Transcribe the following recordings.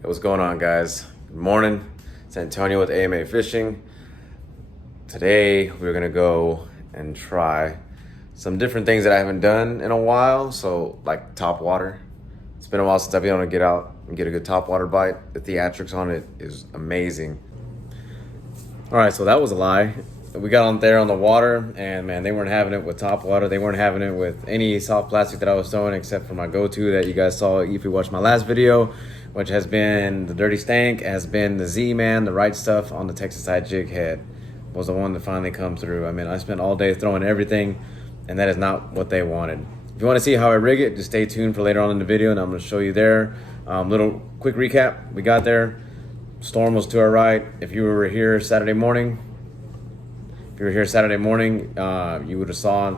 Hey, what's going on, guys? Good morning. It's Antonio with AMA Fishing. Today we're gonna go and try some different things that I haven't done in a while. So like top water. It's been a while since I've been able to get out and get a good top water bite. The theatrics on it is amazing. All right, so that was a lie. We got on there on the water, and man, they weren't having it with top water. They weren't having it with any soft plastic that I was throwing, except for my go-to that you guys saw if you watched my last video, which has been the Dirty Stank, has been the Z-Man, the right stuff on the Texas Side Jig Head. Was the one that finally come through. I mean, I spent all day throwing everything, and that is not what they wanted. If you want to see how I rig it, just stay tuned for later on in the video, and I'm going to show you there. Little quick recap. We got there. Storm was to our right. If you were here Saturday morning, you would have saw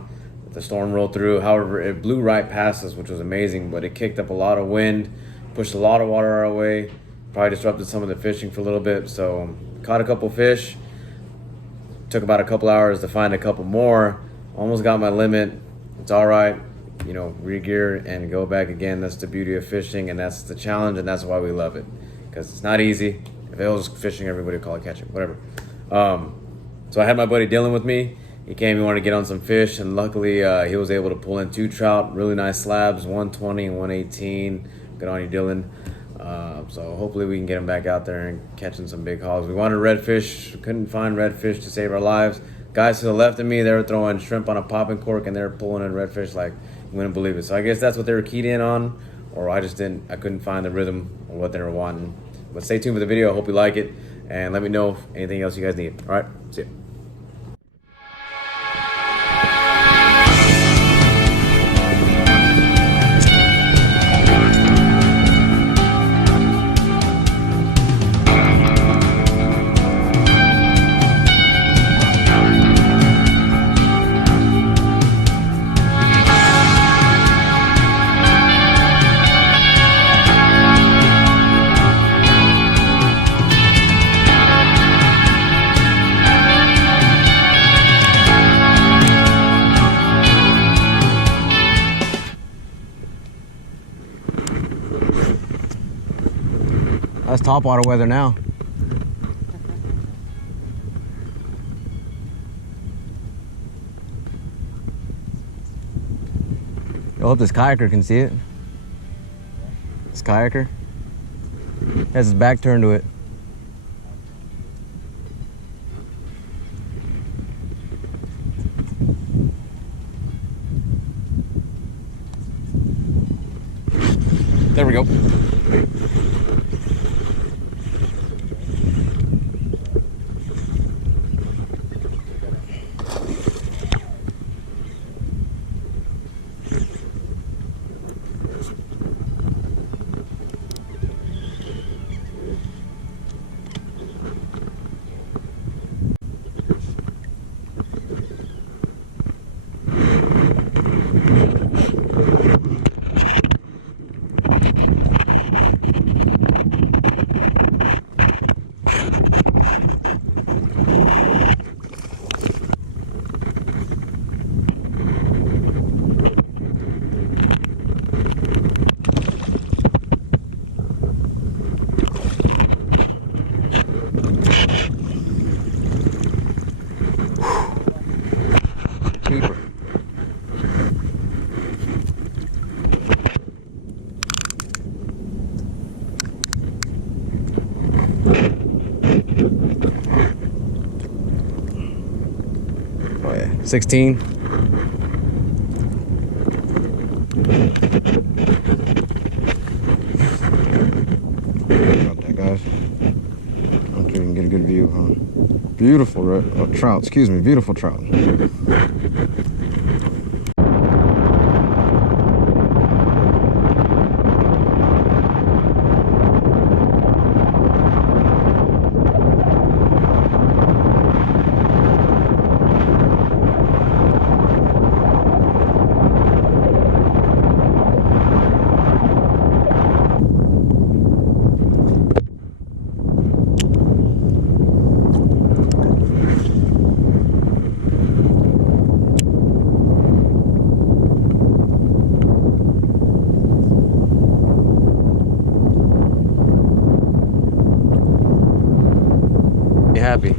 the storm roll through. However, it blew right past us, which was amazing, but it kicked up a lot of wind, pushed a lot of water our way, probably disrupted some of the fishing for a little bit. So caught a couple fish, took about a couple hours to find a couple more, almost got my limit. It's all right, you know, re-gear and go back again. That's the beauty of fishing, and that's the challenge, and that's why we love it, because it's not easy. If it was fishing, everybody would call it catching, whatever. So I had my buddy Dylan with me. He came, he wanted to get on some fish, and luckily he was able to pull in 2 trout, really nice slabs, 120 and 118. Good on you, Dylan. So hopefully we can get him back out there and catching some big hogs. We wanted redfish, couldn't find redfish to save our lives. Guys to the left of me, they were throwing shrimp on a popping cork, and they were pulling in redfish like you wouldn't believe it. So I guess that's what they were keyed in on, or I couldn't find the rhythm or what they were wanting. But stay tuned for the video. I hope you like it, and let me know if anything else you guys need. All right, see ya. That's top water weather now. I hope this kayaker can see it. This kayaker has his back turned to it. There we go. Keeper. Oh yeah, 16. Got that, guys. I don't think we can get a good view, huh? Beautiful trout, excuse me, beautiful trout. happy.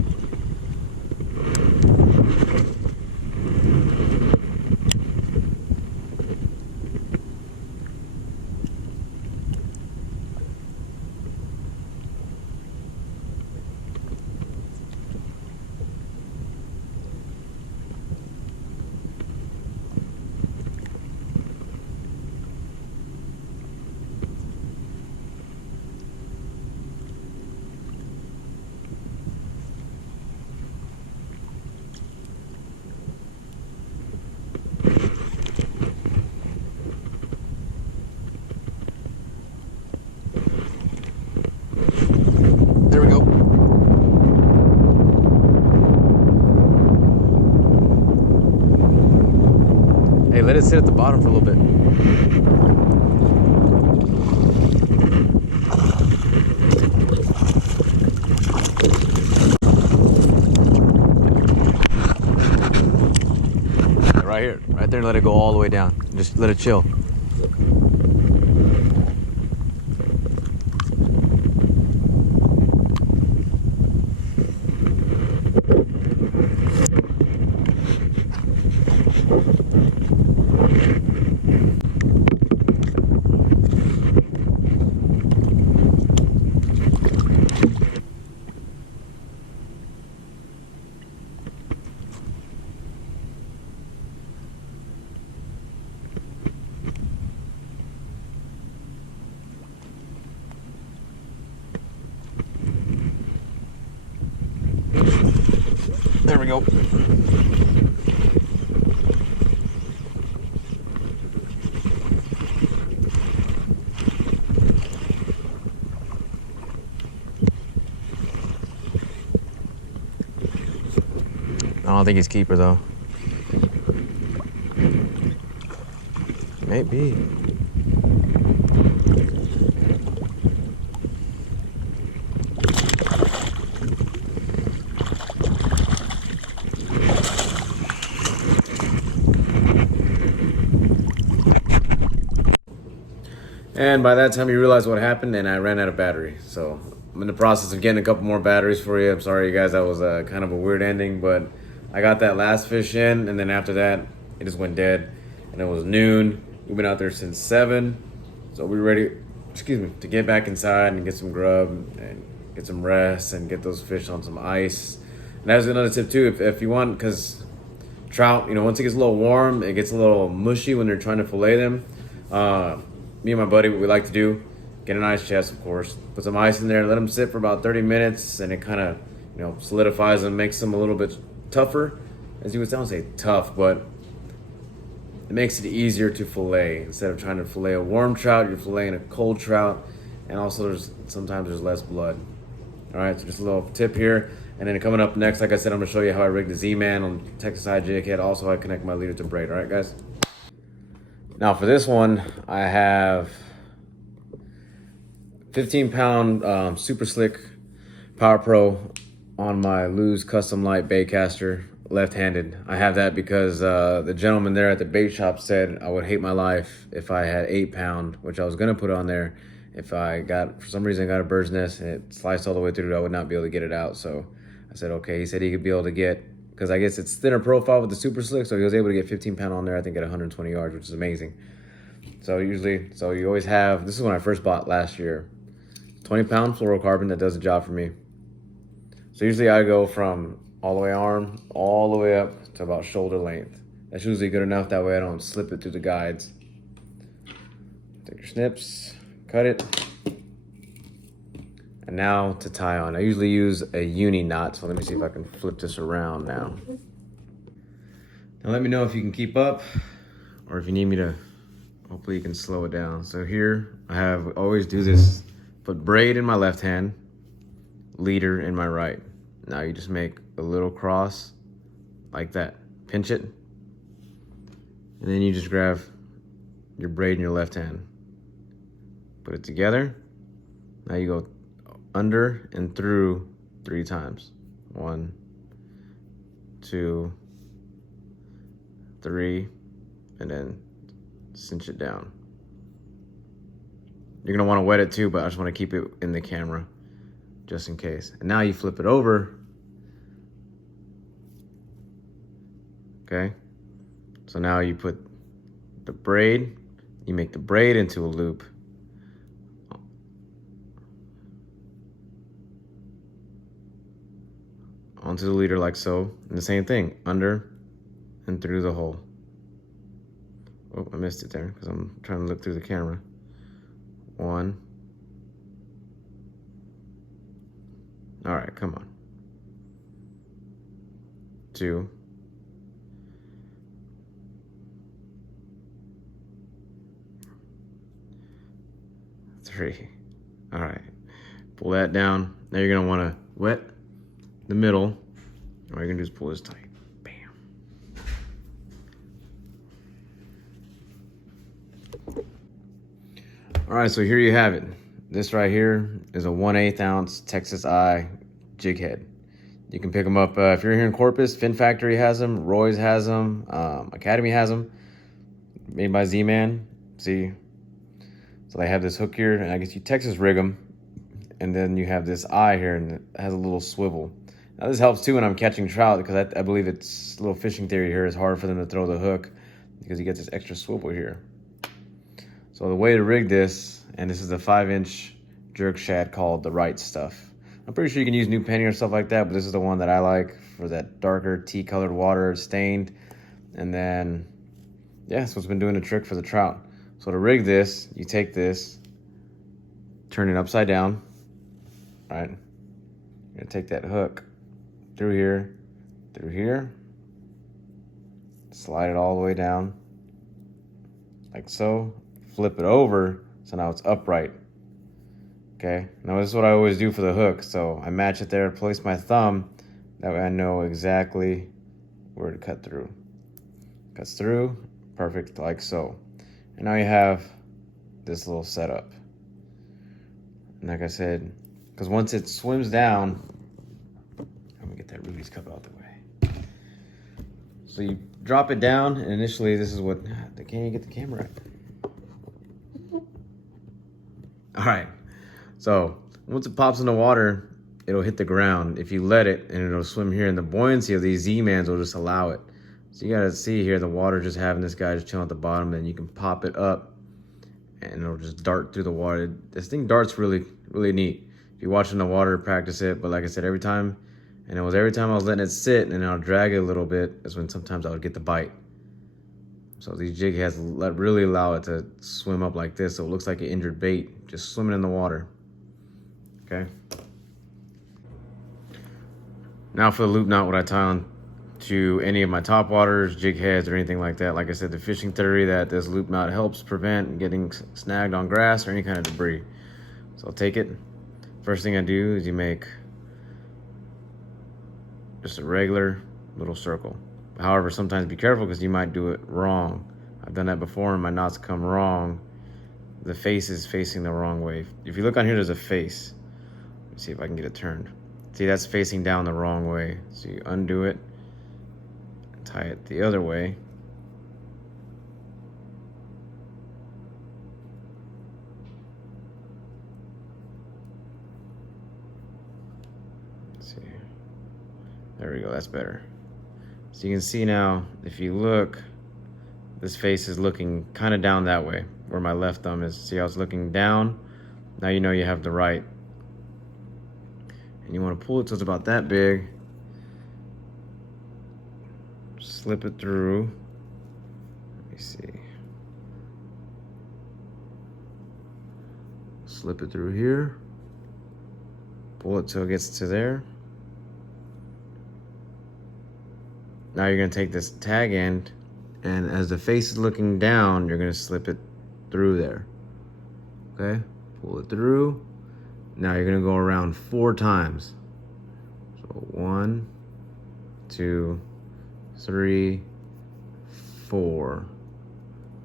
There we go. Hey, let it sit at the bottom for a little bit. Right here, right there, and let it go all the way down. Just let it chill. There we go. I don't think he's keeper though. Maybe. And by that time you realize what happened, and I ran out of battery. So I'm in the process of getting a couple more batteries for you. I'm sorry you guys, that was kind of a weird ending, but I got that last fish in, and then after that it just went dead. And it was noon. We've been out there since 7. So we're ready, to get back inside and get some grub and get some rest and get those fish on some ice. And that's another tip too, if you want, because trout, once it gets a little warm, it gets a little mushy when they're trying to fillet them. Me and my buddy, what we like to do, get an ice chest, of course, put some ice in there, let them sit for about 30 minutes, and it kind of, solidifies them, makes them a little bit tougher. As you would sound, say tough, but it makes it easier to fillet. Instead of trying to fillet a warm trout, you're filleting a cold trout, and also sometimes there's less blood. All right, so just a little tip here. And then coming up next, like I said, I'm gonna show you how I rig the Z-Man on Texas High Jig Head. Also, I connect my leader to braid. All right, guys. Now for this one, I have 15-pound Super Slick Power Pro on my Lew's Custom Light Baitcaster, left-handed. I have that because the gentleman there at the bait shop said I would hate my life if I had 8-pound, which I was gonna put on there. If for some reason, I got a bird's nest and it sliced all the way through, I would not be able to get it out. So I said, okay. He said he could be able to get, because I guess it's thinner profile with the Super Slick, so he was able to get 15-pound on there, I think at 120 yards, which is amazing. So you always have, this is when I first bought last year, 20-pound fluorocarbon that does the job for me. So usually I go from all the way arm, all the way up to about shoulder length. That's usually good enough, that way I don't slip it through the guides. Take your snips, cut it. And now to tie on. I usually use a uni knot, so let me see if I can flip this around now. Now let me know if you can keep up, or if you need me to, hopefully you can slow it down. So here, always do this, put braid in my left hand, leader in my right. Now you just make a little cross like that. Pinch it. And then you just grab your braid in your left hand. Put it together. Now you go under and through 3 times. 1, 2, 3, and then cinch it down. You're gonna wanna wet it too, but I just wanna keep it in the camera just in case. And now you flip it over okay? So now you put the braid, you make the braid into a loop. Onto the leader like so, and the same thing, under and through the hole. Oh, I missed it there because I'm trying to look through the camera. 1. All right, come on. 2. 3. All right, pull that down. Now you're gonna wanna wet the middle. All you're gonna do is pull this tight. Bam. All right, so here you have it. This right here is a 1/8 ounce Texas Eye jig head. You can pick them up if you're here in Corpus. Fin Factory has them, Roy's has them, Academy has them. Made by Z-Man. See, so they have this hook here, and I guess you Texas rig them, and then you have this eye here, and it has a little swivel. Now this helps too when I'm catching trout, because I believe it's a little fishing theory here. It's hard for them to throw the hook because you get this extra swivel here. So the way to rig this, and this is a 5-inch jerk shad called the Right Stuff. I'm pretty sure you can use new penny or stuff like that, but this is the one that I like for that darker tea-colored water, stained. And then, yeah, so it's been doing the trick for the trout. So to rig this, you take this, turn it upside down, right? You're gonna take that hook through here, slide it all the way down, like so, flip it over, so now it's upright. Okay, now this is what I always do for the hook. So I match it there, place my thumb, that way I know exactly where to cut through. Cuts through, perfect, like so. And now you have this little setup. And like I said, because once it swims down, let me get that Ruby's cup out the way. So you drop it down, and initially this is what, can't you get the camera right? All right. So once it pops in the water, it'll hit the ground. If you let it, and it'll swim here, and the buoyancy of these Z-Mans will just allow it. So you gotta see here, the water just having this guy just chilling at the bottom, and you can pop it up, and it'll just dart through the water. This thing darts really, really neat. If you're watching the water, practice it. But like I said, every time I was letting it sit, and I'll drag it a little bit, is when sometimes I would get the bite. So these jig heads really allow it to swim up like this, so it looks like an injured bait, just swimming in the water. Okay. Now for the loop knot, what I tie on to any of my top waters, jig heads, or anything like that. Like I said, the fishing theory that this loop knot helps prevent getting snagged on grass or any kind of debris. So I'll take it. First thing I do is you make just a regular little circle. However, sometimes be careful because you might do it wrong. I've done that before and my knots come wrong. The face is facing the wrong way. If you look on here, there's a face. Let's see if I can get it turned. See, that's facing down the wrong way. So you undo it, tie it the other way. Let's see. There we go, that's better. So you can see now, if you look, this face is looking kind of down that way, where my left thumb is. See how it's looking down? Now you know you have the right. And you want to pull it so it's about that big. Slip it through. Let me see. Slip it through here. Pull it till it gets to there. Now you're going to take this tag end, and as the face is looking down, you're going to slip it through there. Okay? Pull it through. Now you're going to go around 4 times. So 1, 2, 3, 4.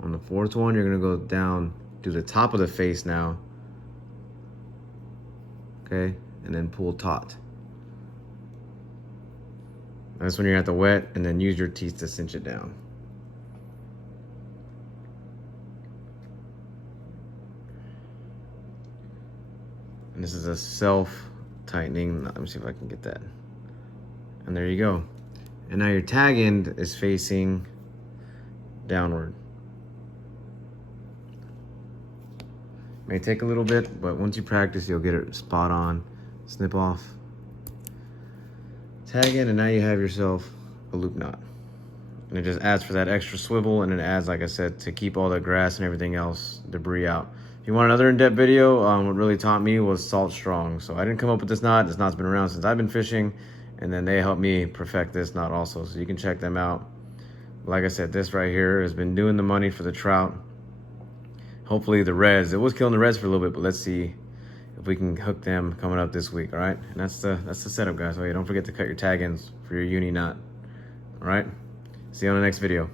On the 4th one, you're going to go down to the top of the face now. Okay? And then pull taut. That's when you're at the wet, and then use your teeth to cinch it down. And this is a self-tightening. Let me see if I can get that. And there you go. And now your tag end is facing downward. May take a little bit, but once you practice, you'll get it spot on. Snip off, tag in, and now you have yourself a loop knot. And it just adds for that extra swivel, and it adds, like I said, to keep all the grass and everything else, debris out. If you want another in-depth video, what really taught me was Salt Strong. So I didn't come up with this knot. This knot's been around since I've been fishing, and then they helped me perfect this knot also. So you can check them out. Like I said, this right here has been doing the money for the trout. Hopefully the reds, it was killing the reds for a little bit, but let's see if we can hook them coming up this week, all right? And that's the setup, guys. Oh yeah, don't forget to cut your tag ends for your uni knot, all right? See you on the next video.